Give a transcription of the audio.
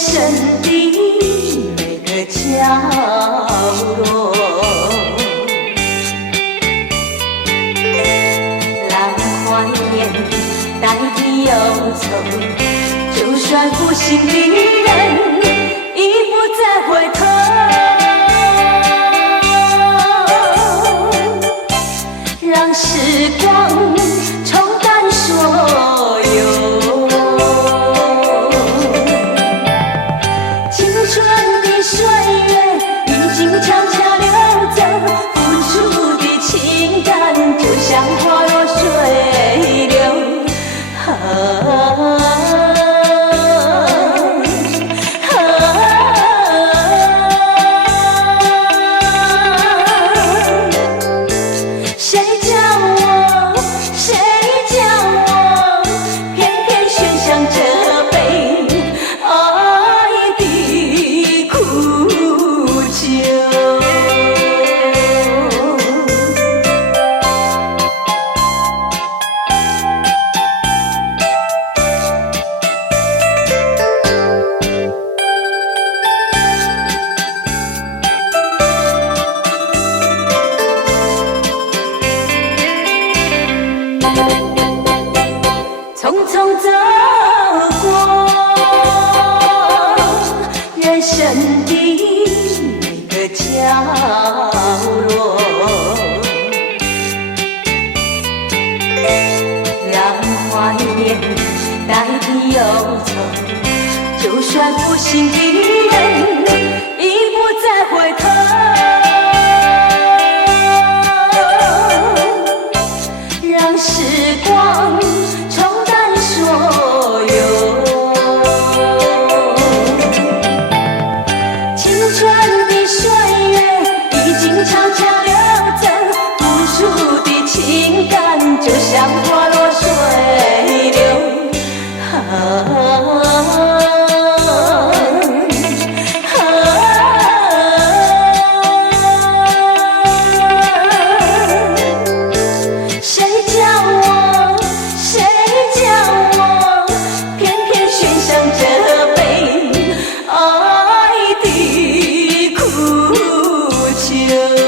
生的每个角落，让怀念代替忧愁，就算不幸的人已不再回头，让时光冲淡所有。岁月已经悄悄流走，付出的情感就像花落水流。谁叫我，谁叫我，偏偏选上这杯爱的苦酒。匆匆走过人生的每个角落，让怀念代替忧愁，就算不幸的人已不再回头，让时光冲淡所有。青春的岁月已经悄悄流走，付出的情感就像花落水流。谁叫我，谁叫我，偏偏选上这杯爱的苦酒。